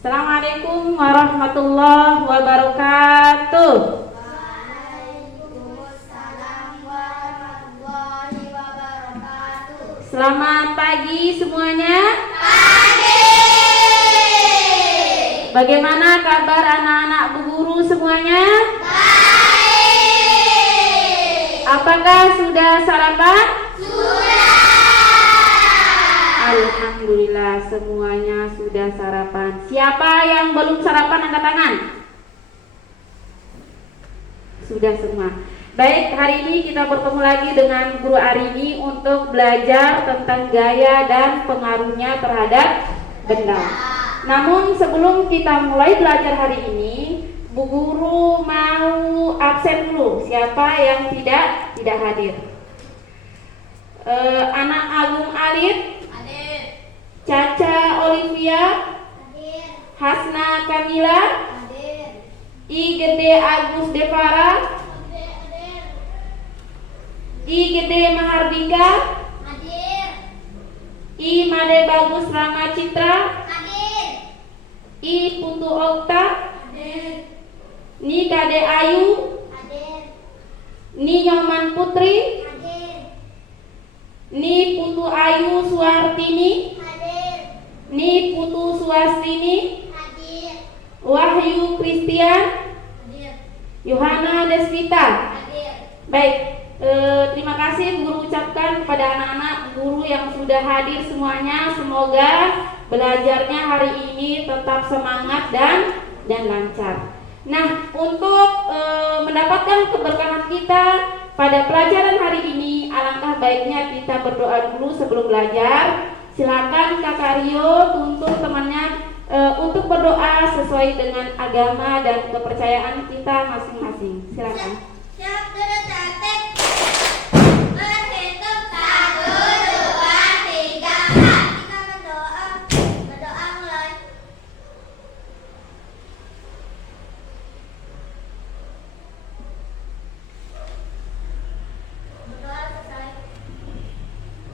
Assalamualaikum warahmatullahi wabarakatuh. Waalaikumsalam warahmatullahi wabarakatuh. Selamat pagi semuanya. Pagi. Bagaimana kabar anak-anak Bu Guru semuanya? Baik. Apakah sudah sarapan? Sudah. Alhamdulillah semuanya sudah sarapan. Siapa yang belum sarapan angkat tangan? Sudah semua. Baik, hari ini kita bertemu lagi dengan Guru Arini untuk belajar tentang gaya dan pengaruhnya terhadap benda. Namun sebelum kita mulai belajar hari ini, Bu Guru mau absen dulu. Siapa yang tidak hadir? Anak Agung Alif, Hadir. Caca Olivia, Hadir. Hasna Kamila, Hadir. I Gede Agus Devara, Hadir. I Gede Mahardika, Hadir. I Made Bagus Rama Citra, Hadir. I Putu Okta, Hadir. Ni Kade Ayu, Hadir. Ni Nyoman Putri, Hadir. Ni Putu Ayu Suartini, Hadir. Ni Putu Suastini, Hadir. Wahyu Christian, Hadir. Yohana Desvita. Hadir. Baik, terima kasih Guru ucapkan kepada anak-anak guru yang sudah hadir semuanya. Semoga belajarnya hari ini tetap semangat dan lancar. Nah, untuk mendapatkan keberkahan kita pada pelajaran hari ini, alangkah baiknya kita berdoa dulu sebelum belajar. Silakan Kakak Rio tuntun temannya untuk berdoa sesuai dengan agama dan kepercayaan kita masing-masing. Silakan. Siap, sudah tertib. Berhitung 1, 2, 3, 4. Kita berdoa. Berdoa mulai. Berdoa selesai.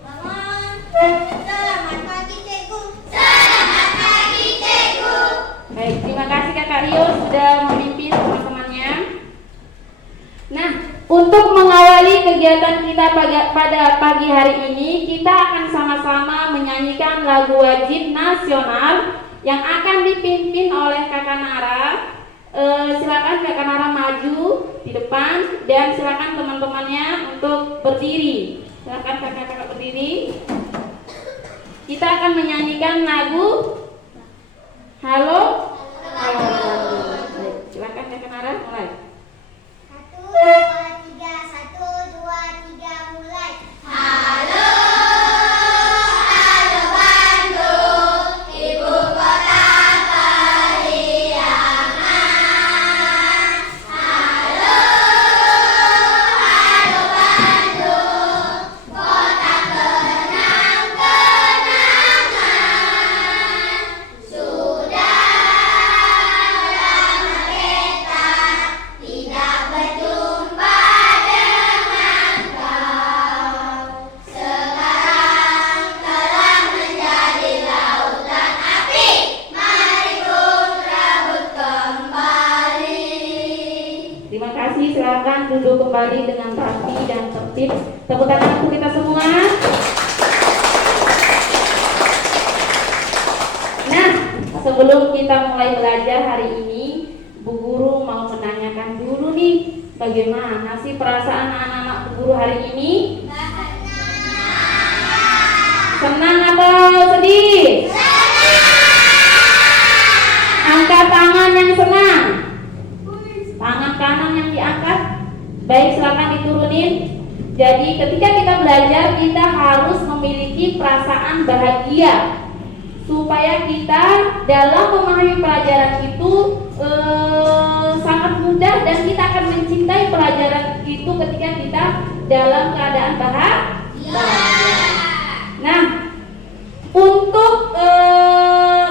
Bangun. Selamat pagi, Cikgu. Selamat pagi, Cikgu. Baik, terima kasih Kakak Rio sudah memimpin teman-temannya. Nah, untuk mengawali kegiatan kita pada pagi hari ini, kita akan sama-sama menyanyikan lagu wajib nasional yang akan dipimpin oleh Kakak Nara. Silakan Kakak Nara maju di depan dan silakan teman-temannya untuk berdiri. Silakan kakak-kakak berdiri. Kita akan menyanyikan lagu Halo. Halo. Baik, silakan Kakak Nara mulai. 1, 2, 3, 1, 2, 3, mulai. Halo, halo Bandung, ibu kota periangan. Halo, halo Bandung, kota kenang-kenangan. Sudah lama kita tidak berjumpa dengan kau. Sekarang telah menjadi lautan api. Mari pun rebut kembali. Terima kasih, silakan duduk kembali dengan rapi dan tertib. Tepuk tangan untuk kita semua. Nah, sebelum kita mulai belajar hari ini, Bu Guru mau menanyakan dulu nih, bagaimana sih perasaan anak-anak Bu Guru hari ini? Senang atau sedih? Angkat tangan yang senang. Tangan kanan yang diangkat. Baik, silakan diturunin. Jadi ketika kita belajar, kita harus memiliki perasaan bahagia supaya kita dalam memahami pelajaran itu sangat mudah dan kita akan mencintai pelajaran itu ketika kita dalam keadaan bahagia. Nah, untuk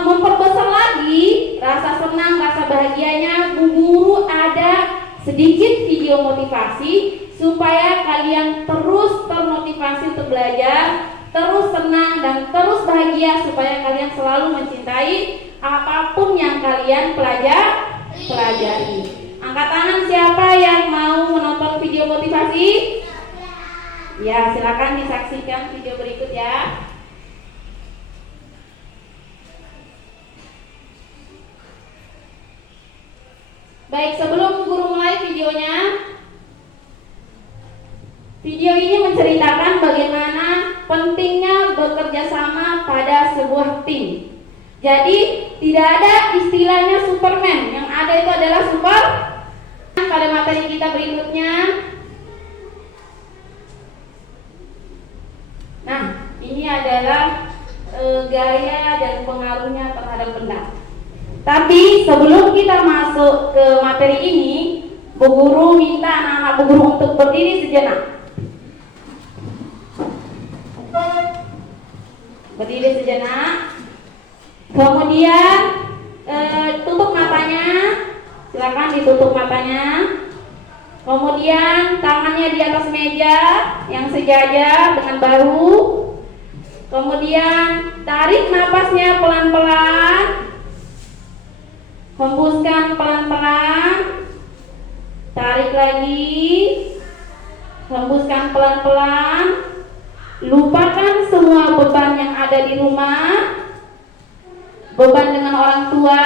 memperbesar lagi rasa senang, rasa bahagianya, Bu Guru ada sedikit video motivasi supaya kalian terus termotivasi untuk belajar. terus senang dan terus bahagia, supaya kalian selalu mencintai apapun yang kalian pelajari. Angkat tangan siapa yang mau menonton video motivasi? Ya, silakan disaksikan video berikut ya. Baik, sebelum guru mulai videonya, video ini menceritakan bagaimana pentingnya bekerja sama pada sebuah tim. Jadi tidak ada istilahnya Superman, yang ada itu adalah super. Pada materi kita berikutnya, nah ini adalah gaya dan pengaruhnya terhadap benda. Tapi sebelum kita masuk ke materi ini, Bu Guru minta anak-anak Bu Guru untuk berdiri sejenak. Berdiri sejenak. Kemudian tutup matanya. Silakan ditutup matanya. Kemudian tangannya di atas meja yang sejajar dengan bahu. Kemudian tarik napasnya pelan-pelan. Hembuskan pelan-pelan. Tarik lagi. Hembuskan pelan-pelan. Lupakan semua beban yang ada di rumah. Beban dengan orang tua.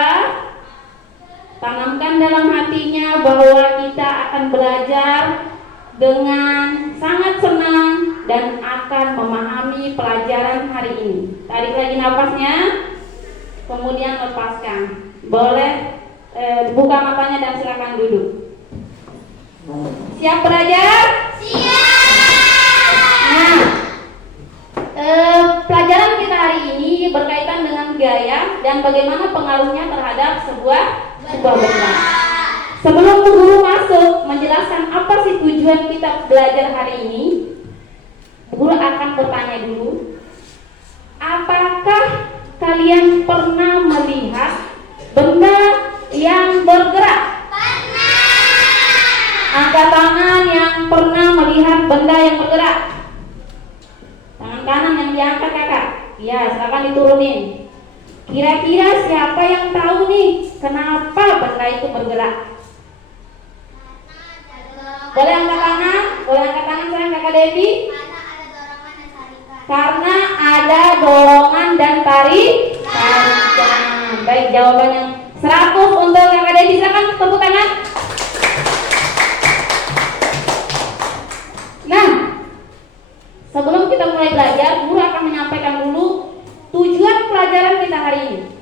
Tanamkan dalam hatinya bahwa kita akan belajar dengan sangat senang dan akan memahami pelajaran hari ini. Tarik lagi nafasnya, kemudian lepaskan. Boleh buka matanya dan silakan duduk. Siap belajar? Siap. Nah, pelajaran kita hari ini berkaitan dengan gaya dan bagaimana pengaruhnya terhadap sebuah benda. Sebelum Bu Guru masuk menjelaskan apa sih tujuan kita belajar hari ini, Bu Guru akan bertanya dulu, apakah kalian pernah melihat benda yang bergerak? Pernah. Angkat tangan yang pernah melihat benda yang bergerak. Tangan kanan yang diangkat kakak. Ya, silakan diturunin. Kira-kira siapa yang tahu nih kenapa benda itu bergerak? Boleh angkat tangan? Boleh angkat tangan sayang kakak Devi? Karena ada dorongan dan tarikan. Baik, jawabannya 100 untuk kakak Devi. Silakan tepuk tangan. Nah, sebelum kita mulai belajar, Guru akan menyampaikan dulu tujuan pelajaran kita hari ini.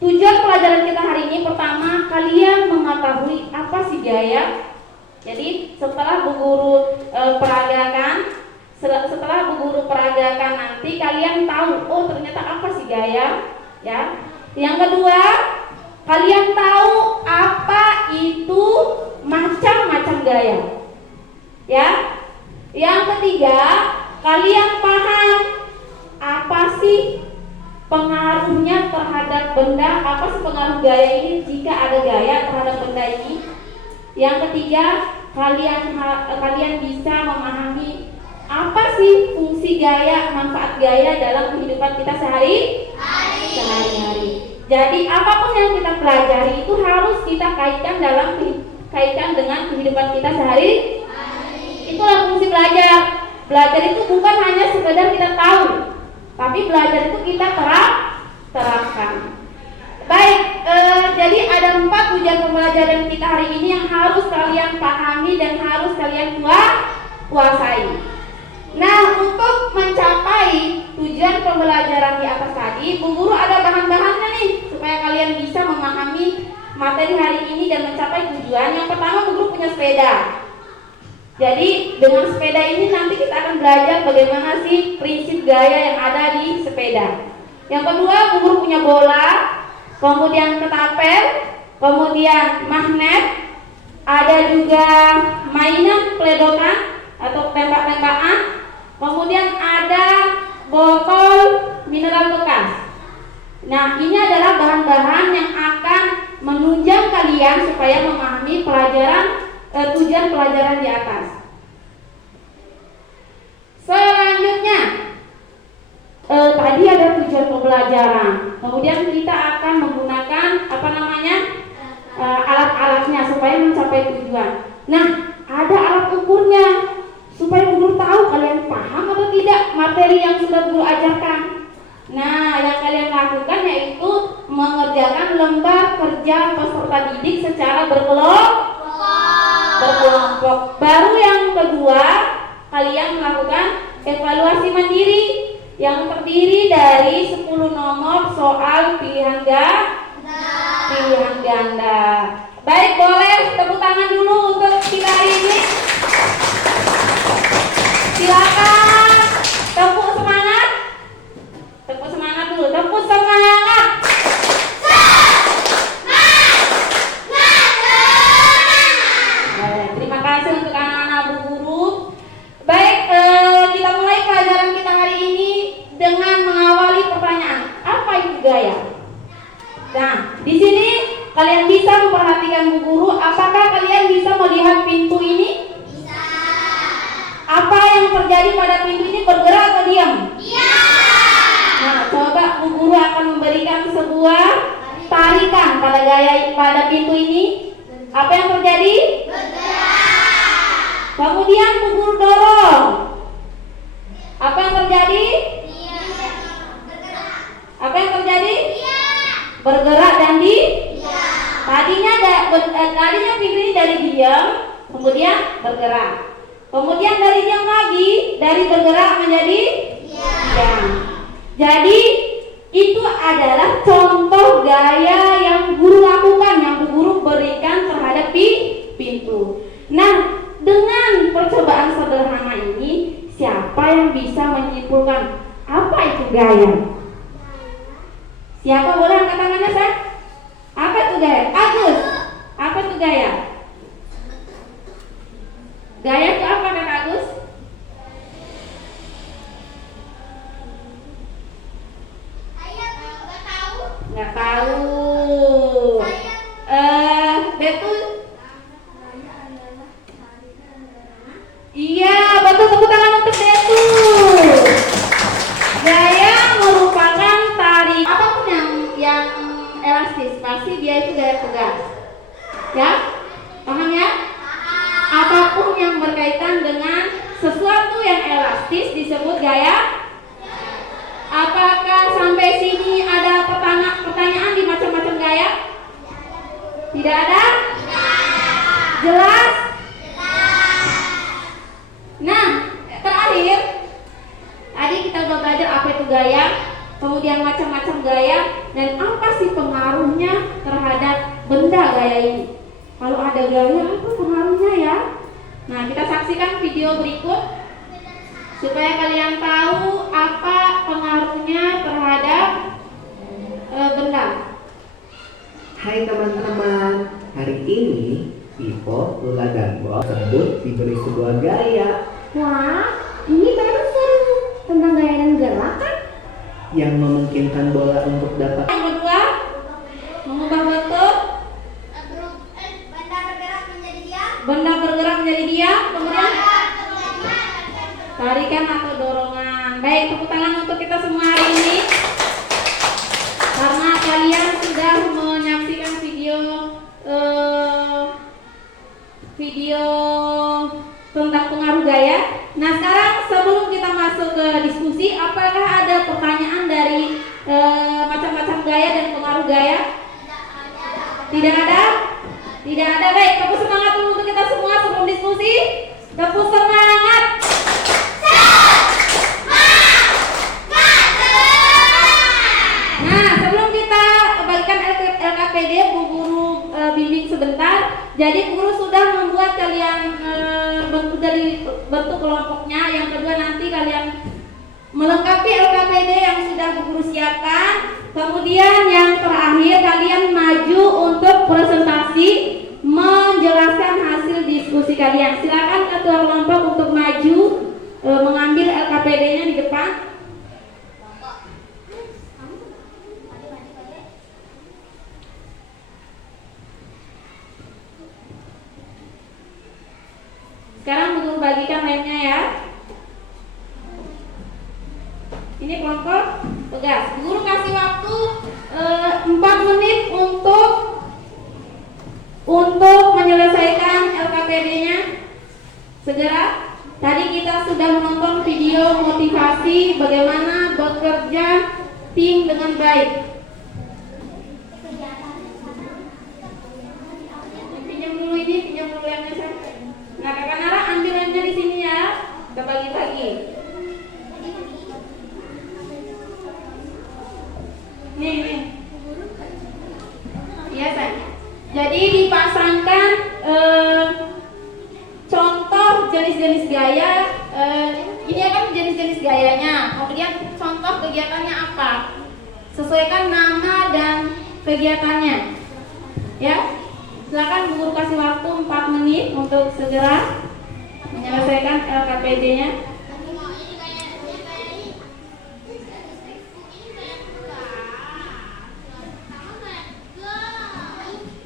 Tujuan pelajaran kita hari ini pertama, kalian mengetahui apa sih gaya. Jadi setelah Bu Guru setelah Bu Guru peragakan nanti kalian tahu, oh ternyata apa sih gaya, ya. Yang kedua, kalian tahu apa itu macam-macam gaya, ya. Yang ketiga, kalian paham apa sih pengaruhnya terhadap benda, apa sih pengaruh gaya ini jika ada gaya terhadap benda ini. Yang ketiga, kalian bisa memahami apa sih fungsi gaya, manfaat gaya dalam kehidupan kita sehari-hari. Jadi apapun yang kita pelajari itu harus kita kaitkan dengan kehidupan kita sehari. Itulah fungsi belajar. Belajar itu bukan hanya sekedar kita tahu, tapi belajar itu kita terapkan. Baik, jadi ada 4 tujuan pembelajaran kita hari ini yang harus kalian pahami dan harus kalian kuasai. Nah, untuk mencapai tujuan pembelajaran di atas tadi, Bu Guru ada bahan-bahannya nih supaya kalian bisa memahami materi hari ini dan mencapai tujuan. Yang pertama, Bu Guru punya sepeda. Jadi dengan sepeda ini nanti kita akan belajar bagaimana sih prinsip gaya yang ada di sepeda. Yang kedua, Bu Guru punya bola, kemudian ketapel, kemudian magnet, ada juga mainan peledokan atau tembak-tembakan, kemudian ada botol mineral bekas. Nah, ini adalah bahan-bahan yang akan menunjang kalian supaya memahami tujuan pelajaran di atas. Selanjutnya, tadi ada tujuan pembelajaran. Kemudian kita akan menggunakan apa namanya alat-alatnya supaya mencapai tujuan. Nah, ada alat ukurnya supaya guru tahu kalian paham atau tidak materi yang sudah guru ajarkan. Nah, yang kalian lakukan yaitu mengerjakan lembar kerja peserta didik secara berkelompok. Baru yang kedua, kalian melakukan evaluasi mandiri yang terdiri dari 10 nomor soal pilihan ganda. Baik, boleh tepuk tangan dulu untuk kita hari ini. Silakan tepuk semangat. Tepuk semangat dulu. Tepuk semangat. Terima kasih untuk anak-anak Bu Guru. Baik, kita mulai pelajaran kita hari ini dengan mengawali pertanyaan. Apa itu gaya? Nah, di sini kalian bisa memperhatikan Bu Guru. Apakah kalian bisa melihat pintu ini? Bisa. Apa yang terjadi pada pintu ini, bergerak atau diam? Iya. Nah, coba Bu Guru akan memberikan sebuah tarikan pada pintu ini. Apa yang terjadi? Bergerak. Kemudian Bu Guru dorong. Apa yang terjadi? Iya. Bergerak. Apa yang terjadi? Iya. Bergerak dan di Iya. tadinya pintu ini dari diam, kemudian bergerak. Kemudian dari diam lagi, dari bergerak menjadi Iya. diam. Jadi itu adalah contoh gaya yang guru lakukan, yang guru berikan terhadap pintu. Nah, dengan percobaan sederhana ini, siapa yang bisa menyimpulkan apa itu gaya? Siapa boleh angkat tangannya, Seth? Apa itu gaya? Agus, apa itu gaya? Gaya itu apa, Kak Agus? Saya nggak tahu. Nggak tahu. Betul. Iya, betul, tepuk tangan untuk Betu. Gaya merupakan tari apapun yang elastis, pasti dia itu gaya tegas. Ya? Paham ya? Apapun yang berkaitan dengan sesuatu yang elastis disebut gaya. Apakah sampai sini ada pertanyaan di macam-macam gaya? Tidak ada? Jelas? Nah, terakhir tadi kita udah belajar apa itu gaya, kemudian macam-macam gaya, dan apa sih pengaruhnya terhadap benda gaya ini. Kalau ada gaya, apa pengaruhnya ya? Nah, kita saksikan video berikut supaya kalian tahu apa pengaruhnya terhadap benda. Hai teman-teman, hari ini Ivo, Lula, dan Bob tersebut diberi sebuah gaya Wah, ini baru seru tentang gaya dan gerak kan? yang memungkinkan bola untuk dapat Yang kedua, mengubah bentuk, Benda bergerak menjadi diam. benda bergerak menjadi diam, kemudian Tarikan. tarikan atau dorongan. Baik, tepuk tangan untuk kita semua hari ini. Karena kalian sudah menyaksikan video tentang pengaruh gaya. Nah, sekarang sebelum kita masuk ke diskusi, apakah ada pertanyaan dari macam-macam gaya dan pengaruh gaya? Tidak ada? Tidak ada. Baik, tepuk semangat dulu untuk kita semua sebelum diskusi. Tepuk semangat. Nah, sebelum kita bagikan LKPD, Bu Guru bimbing sebentar. Jadi Bu Guru sudah membuat kalian bentuk kelompoknya. Yang kedua, nanti kalian melengkapi LKPD yang sudah Bu Guru siapkan. Kemudian yang terakhir, kalian maju untuk presentasi menjelaskan hasil diskusi kalian. Silakan ketua kelompok untuk maju mengambil LKPD-nya di depan. Sekarang Bu Guru bagikan lainnya ya. Ini kelompok untuk menyelesaikan LKPD-nya segera. Tadi kita sudah menonton video motivasi bagaimana bekerja tim dengan baik. Pinjam dulu lemnya saya. Nah, Kakak Nara ambil lemnya di sini ya. Kita bagi-bagi. Nih. Iya, sayang. Jadi dipasangkan contoh jenis-jenis gaya. Ini akan jenis-jenis gayanya. Kemudian contoh kegiatannya apa? Sesuaikan nama dan kegiatannya. Ya. Silakan guru kasih waktu 4 menit untuk segera menyelesaikan LKPD-nya.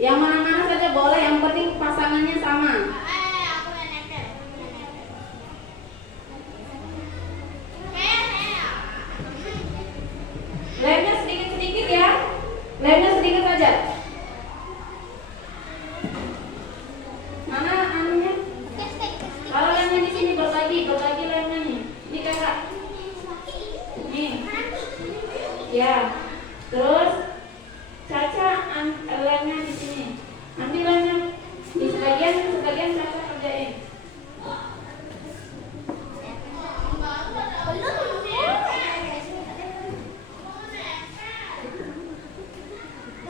Yang mana-mana saja boleh, yang penting pasangannya sama. Lemnya sedikit-sedikit ya. Lemnya sedikit saja. Mana anunya? Kalau lemnya di sini berbagi lemnya nih. Ini Kakak. Nih. Ya. Terus Caca lemnya di sini. Ambil lemnya. Di sebagian Caca kerjain.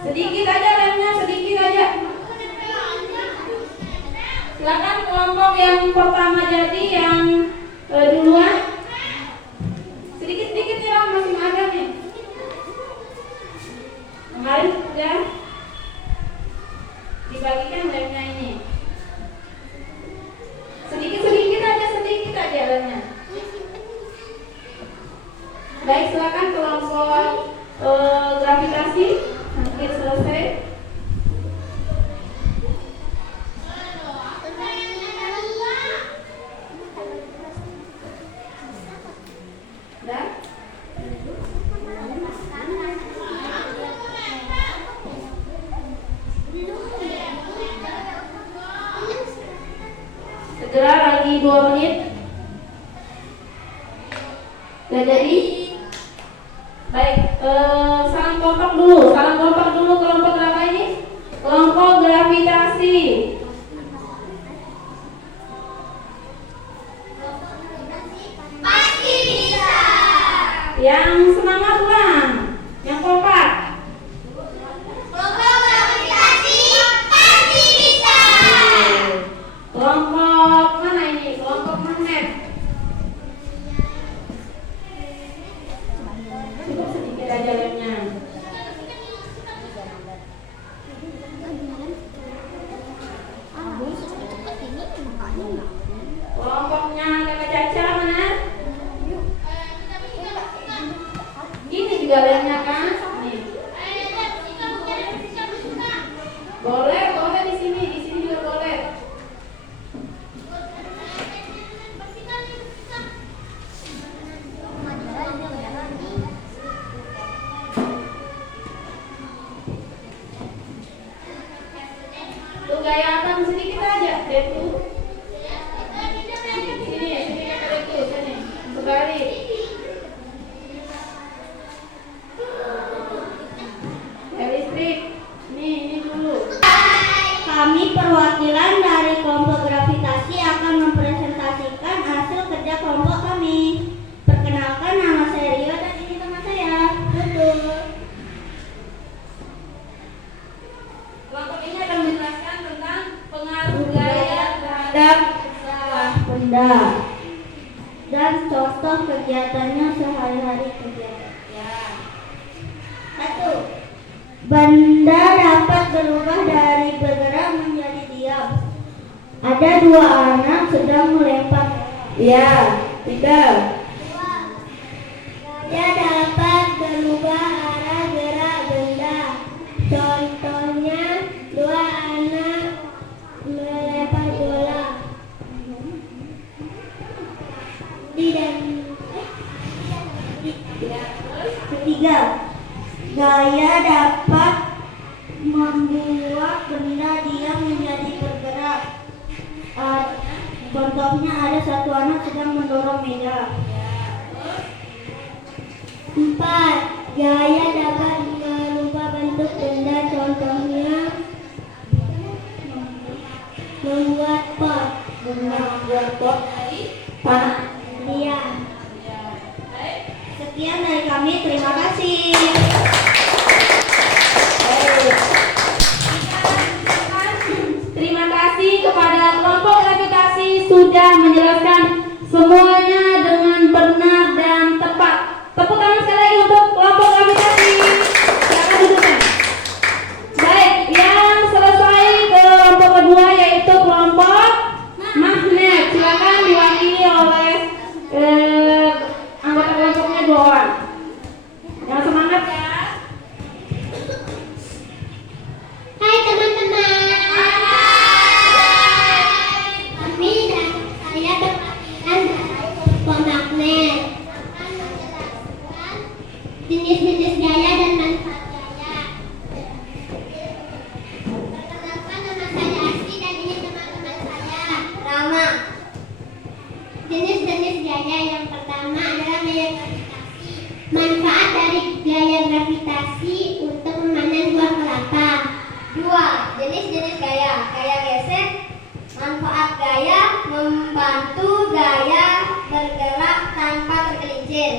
Sedikit aja lemnya, sedikit aja. Silakan kelompok yang pertama jadi yang duluan. Sedikit-sedikit ya, masih ada nih. Kemarin sudah dibagikan lemnya ini. Sedikit aja lemnya. Baik, silakan kelompok gravitasi hampir selesai. Dan segera lagi 2 menit. Sudah jadi? Baik, salam kelompok dulu kelompok berapa ini? Kelompok gravitasi. Pasti bisa. Yang semangat ulang, yang kompak. Kelompok gravitasi pasti bisa. Kelompok mana ini? Kelompok magnet. Cukup sedikit aja lemnya. Kelompoknya Kakak Caca mana? Gini juga lemnya kan? Nih. Boleh di sini juga boleh. Tuh gaya apa sedikit aja, deh tuh. Sini Kakak itu, sini. Sebalik. Listrik. Ini dulu. Kami perwakilan dari kelompok gravitasi akan mempresentasikan hasil kerja kelompok kami. Perkenalkan, nama saya Rio dan ini teman saya. Betul. Kelompok ini akan menjelaskan tentang pengaruh gaya terhadap Salah benda dan contoh kegiatannya sehari-hari kegiatan. ya. 1. Benda dapat berubah dari bergerak menjadi diam. Ada 2 anak sedang melempar. Ya, 3. Dia dapat berubah arah gerak benda. Contohnya 2 anak melempar bola. Ketiga, gaya dapat membuat benda diam menjadi bergerak. Contohnya ada satu anak sedang mendorong meja. 4. Gaya dapat merubah bentuk benda, contohnya membuat pot. Membuat pot dari tanah. Iya. Sekian dari kami, terima kasih. Terima kasih kepada kelompok gravitasi sudah menjelaskan semuanya dengan benar dan tepat. Tepuk tangan sekali lagi untuk kelompok gravitasi. Silakan dudukkan. Baik, yang selesai kelompok kedua yaitu kelompok magnet. Silakan diwakili oleh anggota kelompoknya 2 orang. Yang semangat ya. Hai teman-teman. Kami dan saya berpakaian pemagnet. Akan menjelaskan jenis-jenis gaya dan manfaat gaya. Perkenalkan, nama saya Asti dan ini teman-teman saya, Rama. Jenis-jenis gaya yang pertama adalah gaya gravitasi. Manfaat dari gaya gravitasi untuk memanen buah kelapa. 2. Jenis-jenis gaya. Gaya gesek. Manfaat gaya membantu gaya bergerak tanpa tergelincir.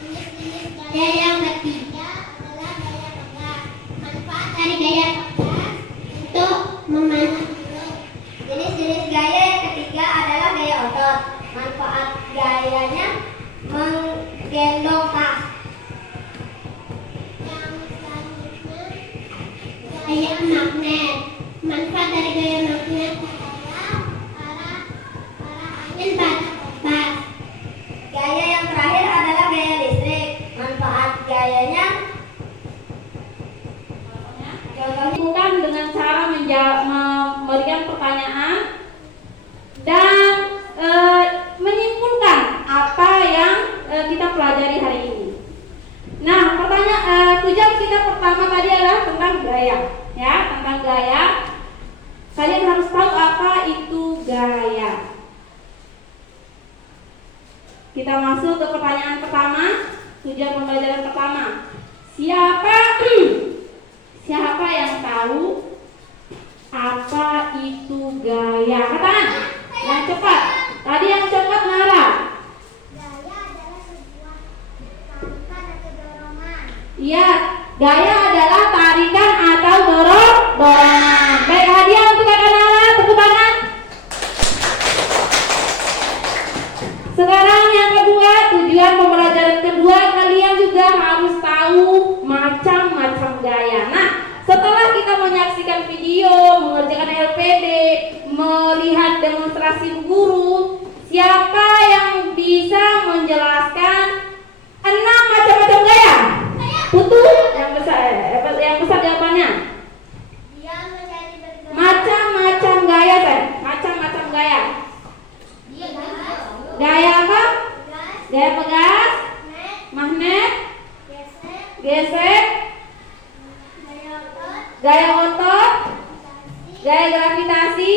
Jenis-jenis gaya yang ketiga adalah gaya tegas. Manfaat dari gaya tegas untuk memanah huruf. Jenis-jenis gaya yang ketiga adalah gaya otot. Manfaat gayanya menggendong tas. Yang selanjutnya gaya magnet. Manfaat dari gaya magnet adalah arah angin pada kompas. Gaya yang terakhir adalah gaya listrik. Manfaat gayanya Bukan dengan cara memberikan pertanyaan dan menyimpulkan apa yang kita pelajari hari ini. Nah, tujuan kita pertama tadi adalah tentang gaya, ya, tentang gaya. Kalian harus tahu apa itu gaya. Kita masuk ke pertanyaan pertama, tujuan pembelajaran pertama. Siapa yang tahu apa itu gaya? Katakan yang cepat. Tadi yang cepat Nara. gaya adalah sebuah tarikan atau dorongan. Iya, gaya adalah tarikan atau dorongan. Baik, hadiah untuk Kakak Nara, tepuk tangan. Sekarang yang kedua, tujuan pembelajaran kedua, kalian juga harus tahu macam-macam gaya. Nah, setelah kita menyaksikan video, mengerjakan LPD, melihat demonstrasi guru, siapa yang bisa menjelaskan 6 macam-macam gaya? Putu yang besar jawabannya. Dia menjadi bergerak. Macam-macam gaya, Teh. Macam-macam gaya. Dia gas, Gaya apa? gas, Gaya pegas, magnet, magnet, gesek, gesek, gaya otot, gaya otot, gravitasi, gaya gravitasi.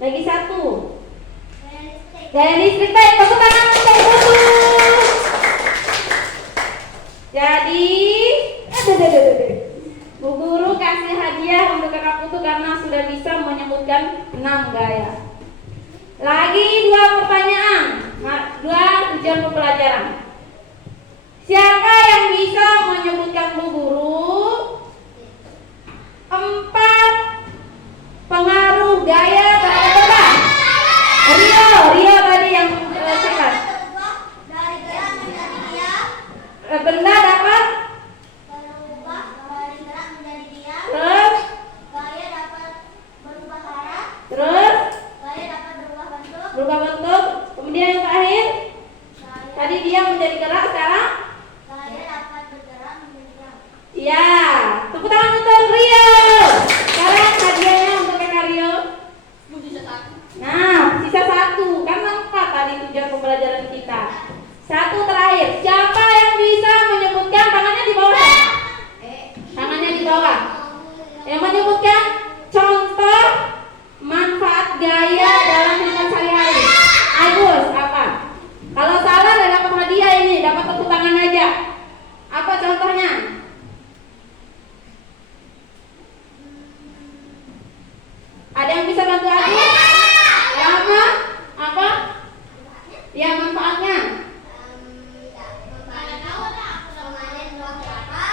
Lagi satu, gaya listrik. gaya listrik. Baik, tepuk tangan untuk Putu. Jadi, Bu Guru kasih hadiah untuk Kakak Putu karena sudah bisa menyebutkan 6 gaya. Lagi 2 pertanyaan, 2 tujuan pembelajaran. Siapa yang bisa menyebutkan Bu Guru 4 pengaruh gaya terhadap benda? Rio tadi yang cepat. Dari gerak menjadi diam, Benda dapat berubah dari gerak menjadi diam, terus gaya dapat berubah arah, terus gaya dapat berubah bentuk, berubah bentuk. Kemudian yang terakhir, gaya tadi dia menjadi gerak, sekarang gaya dapat bergerak menjadi gerak. iya. Tepuk tangan untuk Rio. Sekarang hadiahnya untuk Kakak Rio. Nah, sisa 1 kan 4 tadi tujuan pembelajaran kita. 1 terakhir. Siapa yang bisa menyebutkan tangannya di bawah? Tangannya di bawah.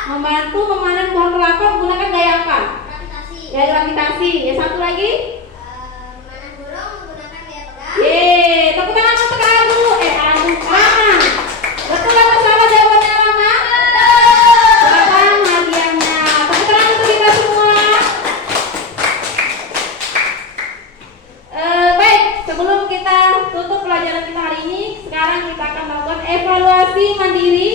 Membantu memanen pohon kelapa menggunakan gaya apa? Gravitasi. Gaya gravitasi. Ya, satu lagi. Memanen burung menggunakan gaya pegang. Yeay, tepuk tangan untuk Agu. Rama. Betul atau salah jawabannya Rama? Silakan hadiahnya. Tepuk tangan untuk kita semua. Baik, sebelum kita tutup pelajaran kita hari ini, sekarang kita akan melakukan evaluasi mandiri.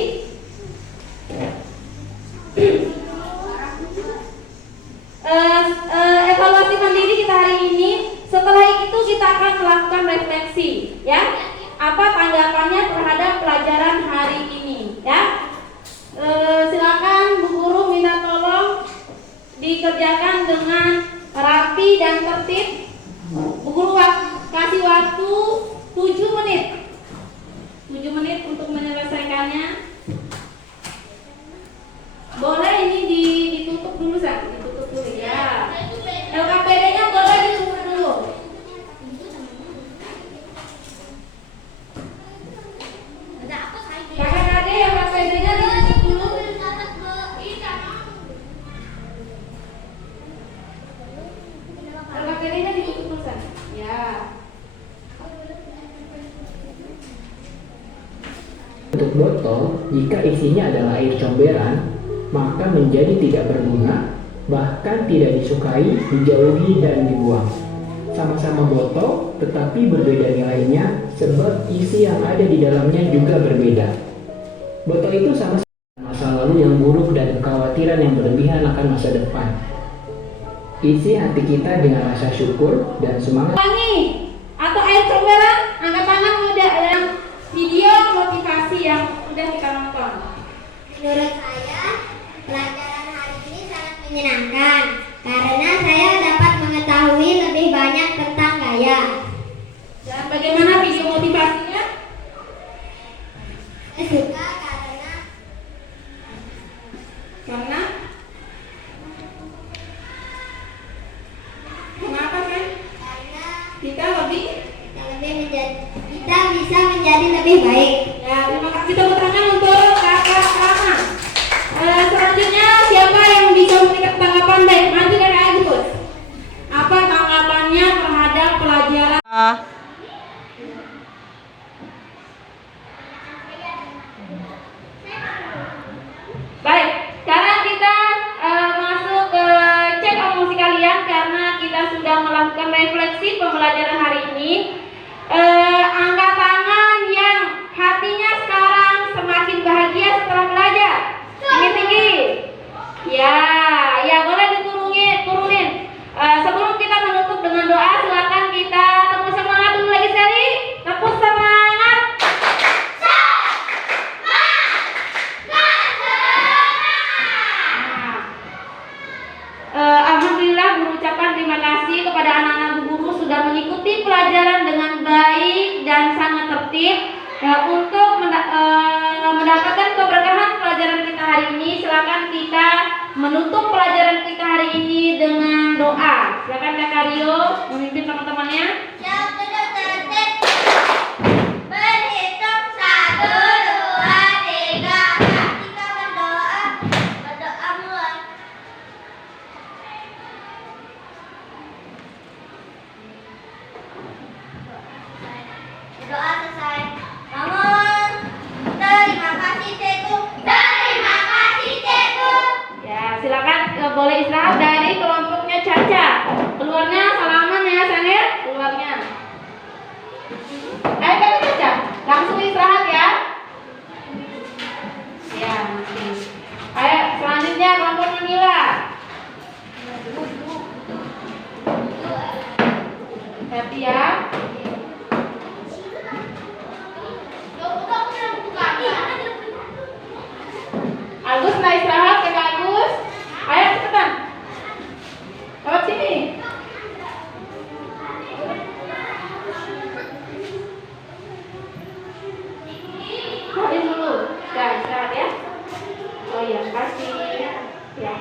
Evaluasi mandiri kita hari ini. Setelah itu kita akan melakukan refleksi, ya. Apa tanggapannya terhadap pelajaran hari ini, ya? Silakan Bu Guru minta tolong dikerjakan dengan rapi dan tertib. Bu Guru kasih waktu 7 menit. 7 menit untuk menyelesaikannya. Boleh ini ditutup dulu, San. Ditutup dulu, ya. LKPD-nya boleh ditutup dulu. Kakak-kakak yang LKPD-nya ditutup dulu. LKPD-nya ditutup dulu, San. Ya. Untuk botol, jika isinya adalah air comberan, maka menjadi tidak berbunga, bahkan tidak disukai, dijauhi, dan dibuang. Sama-sama botol, tetapi berbeda nilainya, sebab isi yang ada di dalamnya juga berbeda. Botol itu sama masa lalu yang buruk dan kekhawatiran yang berlebihan akan masa depan. Isi hati kita dengan rasa syukur dan semangat. Wangi atau air comberan, angkat tangan udah ada video motivasi yang udah kita nonton. Menurut saya, pelajaran hari ini sangat menyenangkan karena saya dapat mengetahui lebih banyak tentang gaya. Dan bagaimana video motivasinya? Saya suka Karena kenapa kan? karena Kita lebih kita bisa menjadi lebih baik. ya. Terima kasih, tepuk tangan untuk Kakak Rama. Selanjutnya siapa yang bisa memberikan tanggapan baik? Maju Kakak Agus. Apa tanggapannya terhadap pelajaran? Baik, sekarang kita masuk ke cek emosi kalian karena kita sudah melakukan refleksi pembelajaran hari ini. Angkat tangan yang hatinya sekarang semakin bahagia setelah belajar. Tinggi-tinggi. Ya, boleh turunin. Sebelum kita menutup dengan doa, silakan kita tepuk semangat dulu lagi sekali. Tepuk semangat. Alhamdulillah, Guru ucapkan terima kasih kepada anak-anak Bu Guru sudah mengikuti pelajaran dengan baik dan sangat tertib. Untuk mendapatkan keberkahan pelajaran kita hari ini, silakan kita menutup pelajaran kita hari ini dengan doa. Silakan Kakak Rio memimpin teman-temannya. Berhitung 1, 2, 3. Kita berdoa mulai. Doa selesai. Namun, terima kasih Cikgu. Terima kasih Cikgu. Ya, silakan boleh istirahat dari kelompoknya Caca. Keluarnya salaman ya, Sanir. Keluarnya. Ayo Kakak Caca, langsung istirahat ya. Ya, nanti. Ayo, selanjutnya kelompok Nila. Happy ya. Agus mau istirahat, Kakak Agus. Ayo cepetan. Lewat sini. Hadir dulu. Ya, istirahat ya. Oh iya, kasih. Ya.